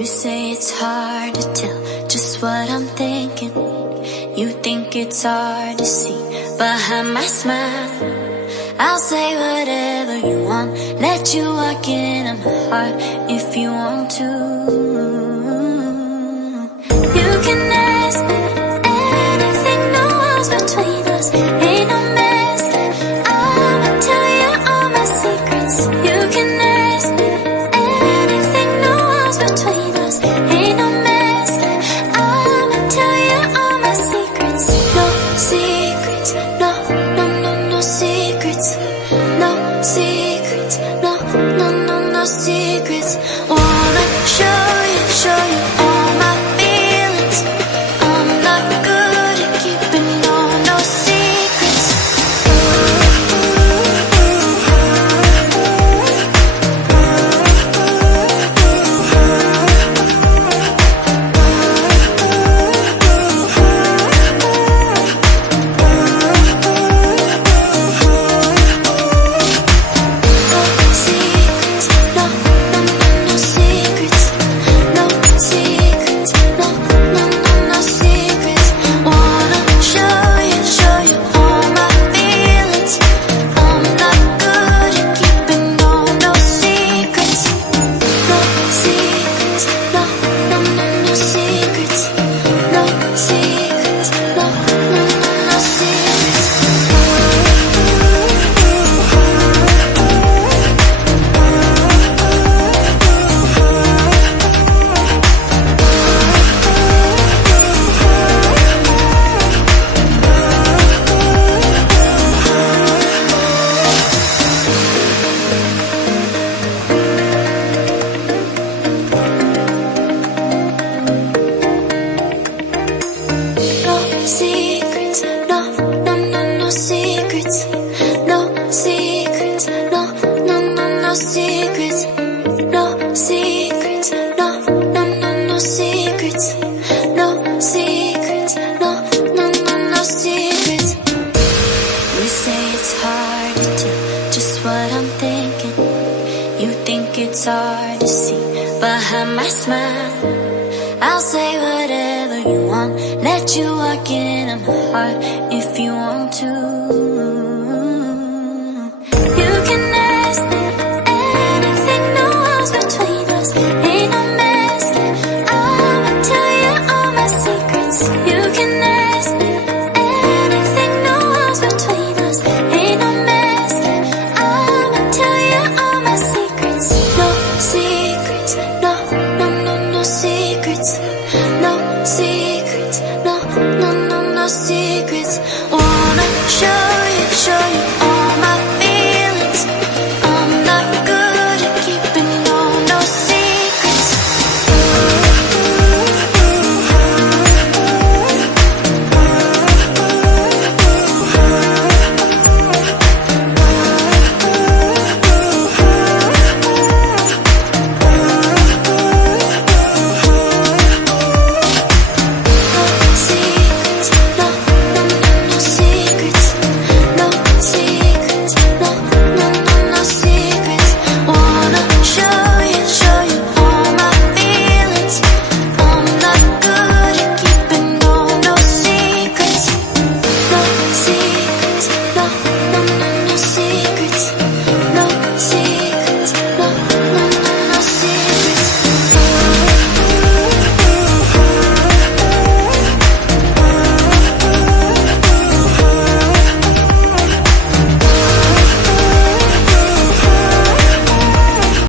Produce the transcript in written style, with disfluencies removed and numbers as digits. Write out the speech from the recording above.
You say it's hard to tell just what I'm thinking. You think it's hard to see behind my smile. I'll say whatever you want, let you walk into my heart if you want to. You can ask me anything, no walls between us, ain't no mess. I'ma tell you all my secrets. You can ask me anything, no walls between us, ain't no mess. I'ma tell you all my secrets. No secrets, no, no, no, no secrets. No secrets, no, no, no, no secrets. Wanna show you all my feelings. I'm not good at keeping no secrets. Secrets, no, no, no, no secrets. No secrets, no, no, no, no secrets. No secrets, no, no, no, no secrets. No secrets, no, no, no, no secrets. You say it's hard to tell just what I'm thinking. You think it's hard to see behind my smile. I'll say whatever you want, let you walk into my heart if you want to.